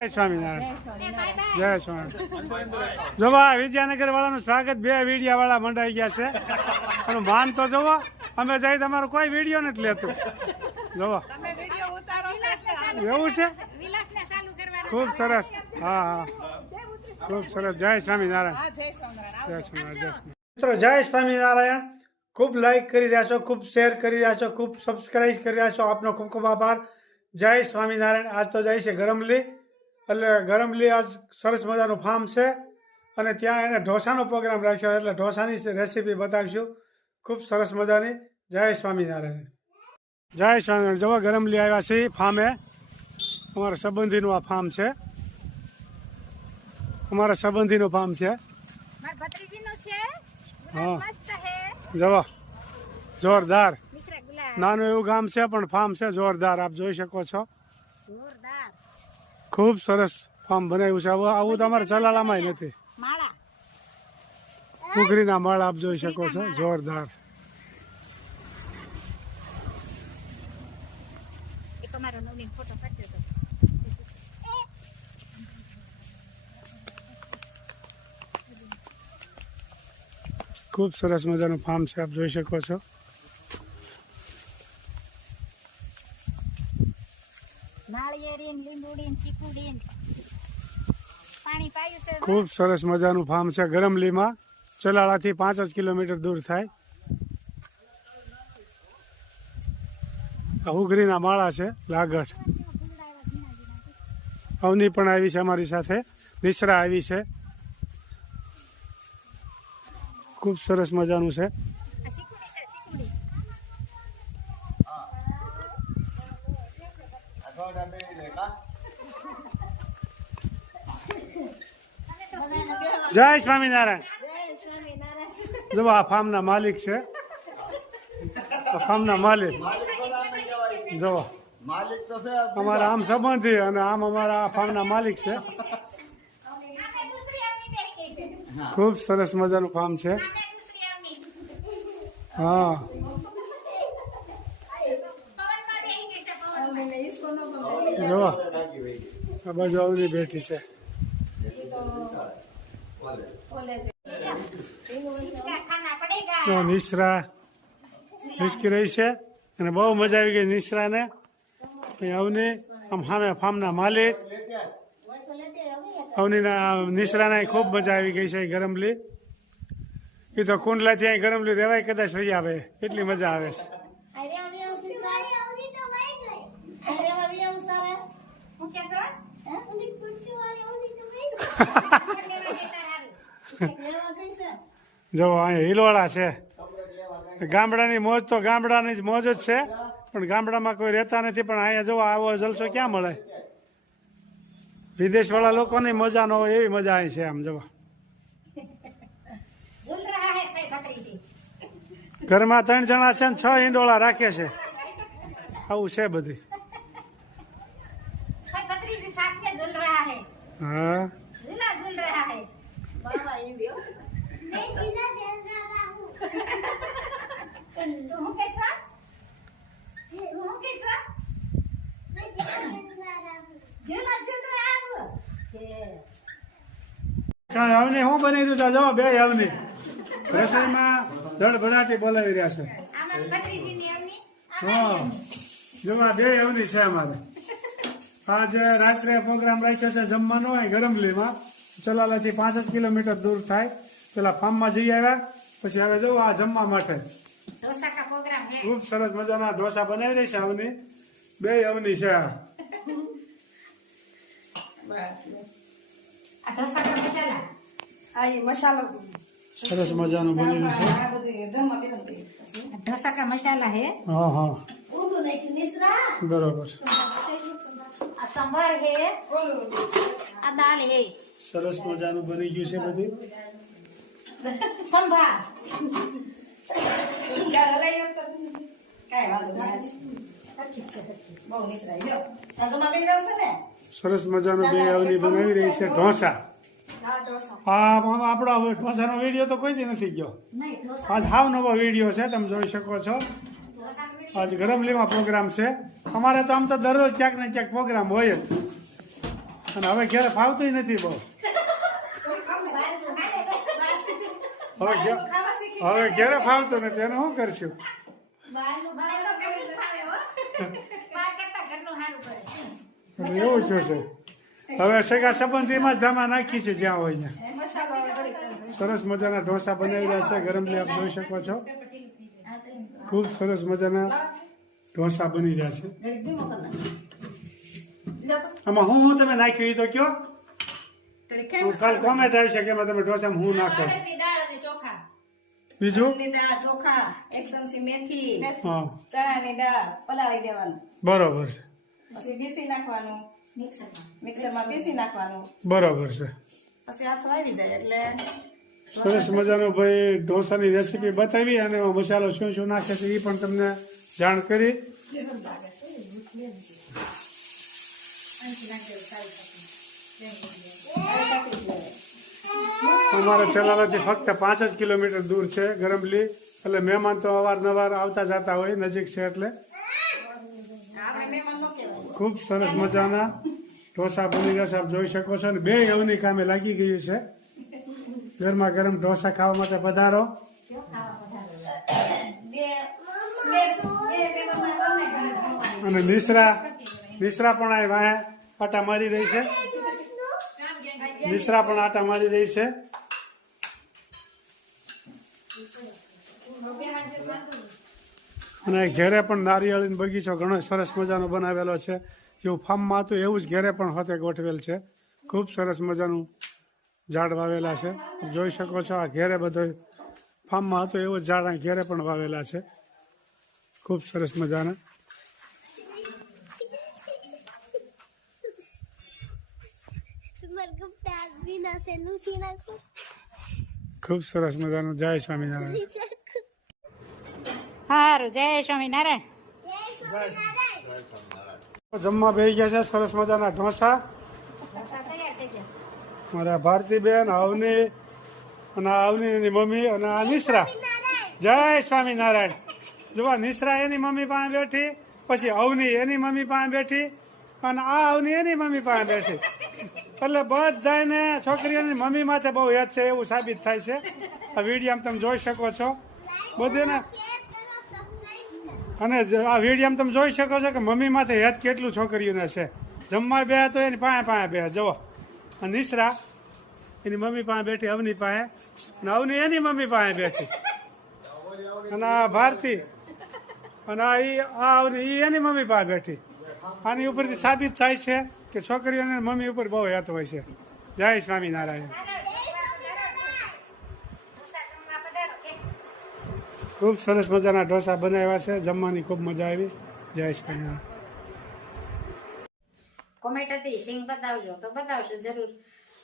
જય સ્વામિનારાયણ જય સ્વામિનારાયણ. જો આ વિદ્યાનગર વાળાનું સ્વાગત બે વિડીયા વાળા મંડાઈ ગયા છે અને માન તો જોવો અમે જઈ તમારો કોઈ વિડીયો નથી લેતું. જોવો એવું છે, ખૂબ સરસ. હા હા ખૂબ સરસ. જય સ્વામિનારાયણ જય સ્વામિનારાયણ. મિત્રો જય સ્વામિનારાયણ. ખૂબ લાઈક કરી રહ્યા છો, ખૂબ શેર કરી રહ્યા છો, ખૂબ સબસ્ક્રાઈબ કરી રહ્યા છો. આપનો ખૂબ ખૂબ આભાર. જય સ્વામિનારાયણ. આજ તો જાય છે ગરમલી, એટલે ગરમલી આજ સરસ મજાનું ફાર્મ છે અને ત્યાં એને ઢોસાનો પ્રોગ્રામ રાખ્યો એટલે ઢોસાની રેસીપી બતાવીશું ખૂબ સરસ મજાની. જય સ્વામિનારાયણ જય સ્વામિનારાયણ. જવા ગરમલી આવ્યા છે ફાર્મે. અમારા સંબંધીનું આ ફાર્મ છે, અમારા સંબંધીનું ફાર્મ છે. હા જવા જોરદાર નાનું એવું ગામ છે પણ ફાર્મ છે જોરદાર. આપ જોઈ શકો છો, ખૂબ સરસ ફાર્મ બનાવ્યું છે. આવું તો અમારે ચલાલામાં નથી. ઘૂઘરીના માળા આપ જોઈ શકો છો, જોરદાર. ખૂબ સરસ મજાનું ફાર્મ છે, આપ જોઈ શકો છો. ખૂબ સરસ મજાનું ફાર્મ છે ગરમલીમાં. ચલાળાથી 5 જ કિલોમીટર દૂર થાય. હુગરીના માળા છે, લાગઠ. અવની પણ આવી છે અમારી સાથે, નિસરા આવી છે. ખૂબ સરસ મજાનું છે. જય સ્વામિનારાયણ. જો આ ફાર્મના માલિક છે, ફાર્મના માલિક જો અમારા આમ સંબંધી અને આમ અમારા ફાર્મના માલિક છે. ખૂબ સરસ મજાનું ફાર્મ છે. હા જો આ બાજુ અવની બેઠી છે. નિશ્રા હિસકી રહી છે અને બહુ મજા આવી ગઈ નિશ્રાને. અવની આમ સામે ફાર્મના માલિક અવનીના નિશ્રાને ખૂબ મજા આવી ગઈ છે. ગરમલી એ તો કુંડલાથી અહીં ગરમલી રહેવાય કદાચ વહી આવે એટલી મજા આવે છે. જો અહીંયા હિલવાળા છે. ગામડાની મોજ તો ગામડાની જ મોજ જ છે, પણ ગામડામાં કોઈ રહેતા નથી. પણ અહીંયા જો આવો જલસો ક્યાં મળે? વિદેશ વાળા લોકોની મજા ન હોય એવી મજા અહીં છે. આમ જવા ઘરમાં 3 જણા છે ને 6 ઈંડોળા રાખે છે. આવું છે બધી. હા અવની હું બની દીધા જવા બે અવની રસોઈમાં દળ ભરાટી બોલાવી રહ્યા છે. હા જવા બે અવની છે અમારે. આજ રાત્રે પ્રોગ્રામ રાખ્યો છે જમવાનો હોય ગરમલીમાં. ચલાલાથી 5 જ કિલોમીટર દૂર થાય. પેલા ફાર્મમાં જઈ આવ્યા પછી હવે જવું આ જમવા માટે. ખૂબ સરસ મજાના ઢોસા બનાવી રહી છે અવની. બે અવની છે. સરસ મજાનું બનેલું છે. ઢોસા કા મસાલા હે. હા હા બરોબર. આ સંભાર હે, આ દાલ હે. સરસ મજાનું બની ગયું છે બધું. સંભાર સરસ મજાનું બે અવની બનાવી રહી છે ઢોસા. હા આપણો ઢોસાનો વિડીયો તો કોઈ દી નથી ગયો. આજ હાવ નવો વિડીયો છે, તમે જોઈ શકો છો. આજ ગરમલીમાં પ્રોગ્રામ છે અમારે. તો આમ તો દરરોજ ક્યાંક ને ક્યાંક પ્રોગ્રામ હોય જ. અને હવે ઘેરે ફાવતું નથી બહુ. હવે ઘેરે ફાવતું નથી, એનું શું કરશું? એવું થયું છે. હવે સગા સંબંધીમાં જ ધામા નાખી છે જ્યાં હોય ત્યાં. સરસ મજાના ઢોસા બનાવી રહ્યા છે ગરમ આપ જોઈ શકો છો. ખૂબ સરસ મજાના ઢોસા બની રહ્યા છે. આમાં હું તમે નાખ્યું એ તો કયો? કાલ કોમેન્ટ આવી છે કે એમાં તમે ઢોસામાં હું નાખો. બીજું ચોખા, 1 ચમચી મેથી, હા ચણાની દાળ પલાળી દેવાનું, બરોબર છે. પછી પીસી નાખવાનું, મિક્સરમાં પીસી નાખવાનું, બરોબર છે. પછી આથો આવી જાય એટલે સરસ મજાનો ભાઈ ઢોસાની રેસીપી બતાવી અને એમાં મસાલો શું શું નાખે છે એ પણ તમને જાણ કરી. અમારા ચલાલાથી ફક્ત 5 જ કિલોમીટર દૂર છે ગરમલી, એટલે મહેમાન તો અવારનવાર આવતા જતા હોય, નજીક છે એટલે. ખૂબ સરસ મજાના ઢોસા બની રહ્યા છે, આપ જોઈ શકો છો. અને બે અવની કામે લાગી ગયું છે. ગરમા ગરમ ઢોસા ખાવા માટે પધારો. અને નિશ્રા પણ આ વાહે આટા મારી રહી છે. નિશ્રા પણ આટા મારી રહી છે. અને ઘેરે પણ નારિયેળીનો બગીચો ઘણો સરસ મજાનો બનાવેલો છે. જેવું ફાર્મમાં હતું એવું જ ઘેરે પણ હોતે ગોઠવેલ છે. ખૂબ સરસ મજાનું ઝાડ વાવેલા છે, જોઈ શકો છો. આ ઘેરે બધો ફાર્મમાં હતું એવું જ ઝાડ ઘેરે પણ વાવેલા છે. ખૂબ સરસ મજાના. ખૂબ સરસ મજાનું. જય સ્વામિનારાયણ. સારું, જય સ્વામિનારાયણ. જમવા બેસી ગયા છે સરસ મજાના ઢોસા. મારા ભારતીબેન, અવની અને અવનીની મમ્મી અને આ નિશ્રા. જય સ્વામિનારાયણ. જોવા નિશ્રા એની મમ્મી પાસે બેઠી, પછી અવની એની મમ્મી પાસે બેઠી, અને આ અવની એની મમ્મી પાસે બેઠી. એટલે બધાને છોકરીઓની મમ્મી માથે બહુ યાદ છે એવું સાબિત થાય છે. આ વિડીયોમાં તમે જોઈ શકો છો બધીને. અને આ વિડીયોમાં તમે જોઈ શકો છો કે મમ્મી માથે યાદ કેટલું છોકરીઓને છે. જમવા બે તો એની પાસે બે જવો. અને નિશ્રા એની મમ્મી પાસે બેઠી, અવની પાસે, અને અવની એની મમ્મી પાસે બેઠી, અને આ ભારતી અને આ અવની એની મમ્મી પાસે બેઠી. આની ઉપરથી સાબિત થાય છે કે છોકરીઓને મમ્મી ઉપર બહુ યાદ હોય છે. જય સ્વામિનારાયણ. ખૂબ સરસ મજાના ઢોસા બનાવ્યા છે, જમવાની ખૂબ મજા આવી. જય સ્વામિનારાયણ. કોમેન્ટ હતી સિંગ બતાવજો તો બતાવશો જરૂર.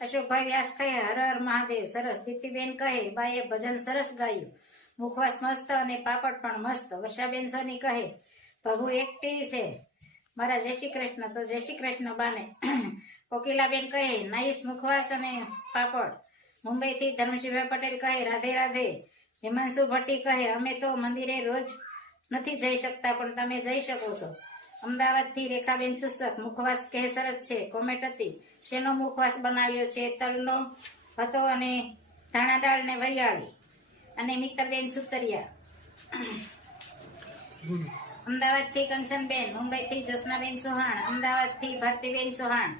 અશોકભાઈ વ્યાસ કહે હર હર મહાદેવ. સરસ. દીપ્તિબેન કહે બાઈએ ભજન સરસ ગાયું, મુખવાસ મસ્ત અને પાપડ પણ મસ્ત. વર્ષાબેન સોની કહે પ્રભુ એકટી છે મારા. જય શ્રી કૃષ્ણ. તો જય શ્રી કૃષ્ણ બાને. કોકિલાબેન કહે નાઈસ મુખવાસ અને પાપડ. મુંબઈથી ધર્મશીભાઈ પટેલ કહે રાધે રાધે. હિમાંશુ ભટ્ટી કહે અમે તો મંદિરે રોજ નથી જઈ શકતા પણ તમે જઈ શકો છો. અમદાવાદથી રેખાબેન સુસક મુખવાસ કહે સરસ છે. કોમેન્ટ હતી શેનો મુખવાસ બનાવ્યો છે? તલનો હતો અને ધાણા દાળ ને વરિયાળી. અને મિત્તલબેન સુતરિયા. અમદાવાદથી કંચનબેન, મુંબઈથી જ્યોત્સનાબેન ચૌહાણ, અમદાવાદથી ભારતીબેન ચૌહાણ.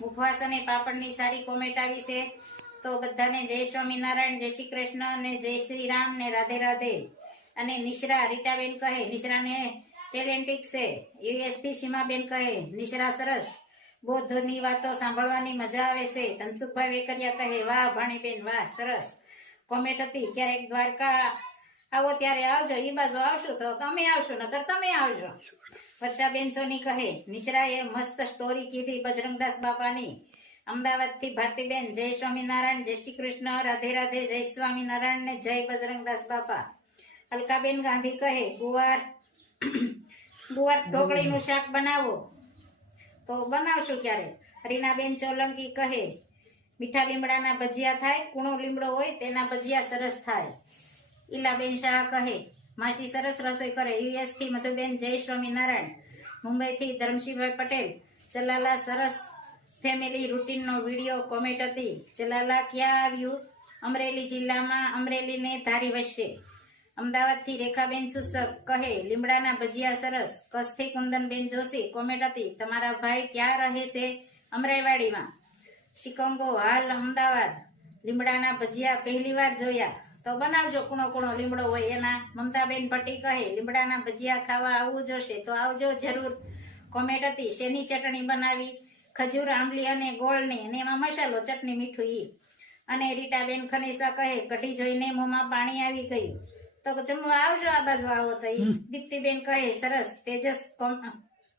મુખવાસ અને પાપડની સારી કોમેન્ટ આવી છે. તો બધાને જય સ્વામિનારાયણ, જય શ્રી કૃષ્ણ અને જય શ્રી રામ ને રાધે રાધે. અને નિશ્રા રીટાબેન કહે નિશ્રાને ટેલેન્ટિક છે. યુએસ થી સીમાબેન કહે નિશ્રા સરસ, બૌદ્ધની વાતો સાંભળવાની મજા આવે છે. ધનસુખભાઈ વેકરિયા કહે વાહ ભાણીબેન વાહ સરસ. કોમેન્ટ હતી ક્યારેક દ્વારકા આવો ત્યારે આવજો, એ બાજુ આવશો તો તમે આવશો નકર તમે આવજો. વર્ષાબેન સોની કહે નિશ્રાએ મસ્ત સ્ટોરી કીધી બજરંગદાસ બાપાની. અમદાવાદથી ભારતીબેન જય સ્વામિનારાયણ, જય શ્રી કૃષ્ણ, રાધે રાધે, જય સ્વામિનારાયણ ને જય બજરંગદાસ બાપા. અલકાબેન ગાંધી કહે ગુવાર ઢોકળીનું શાક બનાવો તો બનાવશું ક્યારેક. રીનાબેન ચોલંકી કહે મીઠા લીમડાના ભજીયા થાય, કૂણો લીમડો હોય તેના ભજીયા સરસ થાય. ઈલાબેન શાહ કહે માસી સરસ રસોઈ કરે. યુએસ થી મધુબેન જય સ્વામિનારાયણ. મુંબઈથી ધર્મશીભાઈ પટેલ ચલાલા સરસ ફેમિલી રૂટીનનો વિડીયો કોમેન્ટ હતી. જલાલા ક્યાં આવ્યું? અમરેલી જિલ્લામાં અમરેલીને ધારી વચ્ચે. અમદાવાદથી રેખાબેન સુસક કહે લીમડાના ભજીયા સરસ. કચ્છથી કુંદનબેન જોશી કોમેન્ટ હતી. તમારા ભાઈ ક્યાં રહે છે? અમરાઈવાડીમાં. શિકોંગો હાલ અમદાવાદ. લીમડાના ભજીયા પહેલી વાર જોયા તો બનાવજો. કૂણો કૂણો લીમડો હોય એના. મમતાબેન ભટ્ટી કહે લીમડાના ભજીયા ખાવા આવવું જોશે તો આવજો જરૂર. કોમેન્ટ હતી શેની ચટણી બનાવી? ખજૂર, આંબલી અને ગોળની, અને એમાં મસાલો, ચટણી, મીઠું ઈ. અને રીટાબેન ખનીસા કહે કઢી જોઈને મોંમાં પાણી આવી ગયું તો જમવા આવજો, આ બાજુ આવો તો ઈ. દીપ્તિબેન કહે સરસ.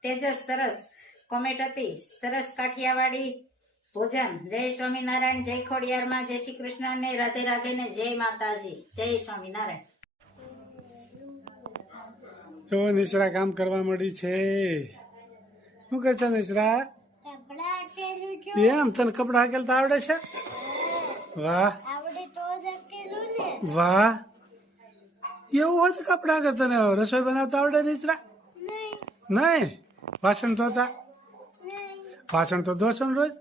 તેજસ સરસ કોમેન્ટ હતી. સરસ કાઠિયાવાડી ભોજન. જય સ્વામિનારાયણ, જય ખોડિયારમાં, જય શ્રી કૃષ્ણ અને રાધે રાધે ને જય માતાજી. જય સ્વામિનારાયણ. જો નિશ્રા કામ કરવા મળી છે. શું કરે છે નિશ્રા? એમ તને કપડા હકેલતા આવડે છે? વાહ વાહ. એવું હોય તો કપડા આગળ તને રસોઈ બનાવતા આવડે નિશ્રા? નહીં. વાસણ ધોતા? વાસણ તો ધોશો ને રોજ?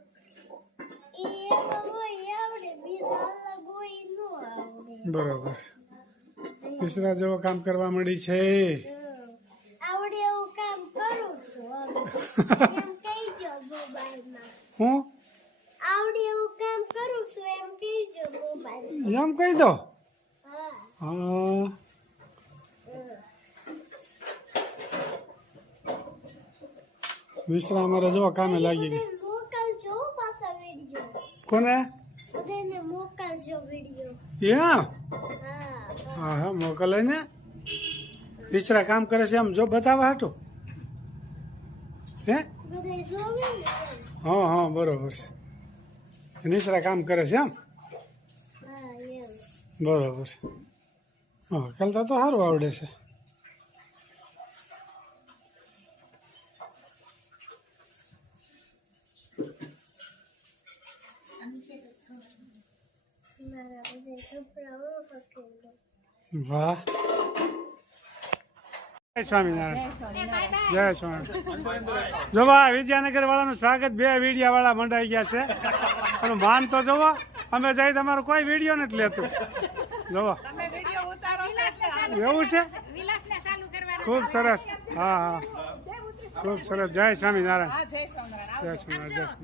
બરોબર. નિશ્રા જેવો કામ કરવા મળી છે. આવડે એવું કામ કરું છું. એમ કહીજો મોબાઈલમાં. હું આવડે એવું કામ કરું છું એમ કહીજો મોબાઈલ. એમ કહી દો. હા. હા. નિશ્રા અમારે જો કામે લાગી ગઈ. મોકલજો પાછા વિડીયો. કોને? બધાને મોકલજો વિડીયો. એમ? હા. હા હા મોકલે ને. નિશ્રા કામ કરે છે એમ જો બતાવવા હાટું. હે? બધા જોવે ને. હા હા બરોબર છે. નિશ્રા કામ કરે છે એમ? હા એમ. બરોબર. હા કરતા તો સારું આવડે છે. મારા બધા કપડાઓ પકડી. વાહ. જય સ્વામિનારાયણ. જય સ્વામિનારાયણ. જોવો આ વિદ્યાનગર વાળાનું સ્વાગત 2 વિડીયા વાળા મંડાઈ ગયા છે. અને માન તો જોવો અમે જઈ તમારો કોઈ વિડીયો નથી લેતું. જોવો એવું છે. ખૂબ સરસ. હા હા ખૂબ સરસ. જય સ્વામિનારાયણ. જય સ્વામિનારાયણ. જય સ્વામિનારાયણ.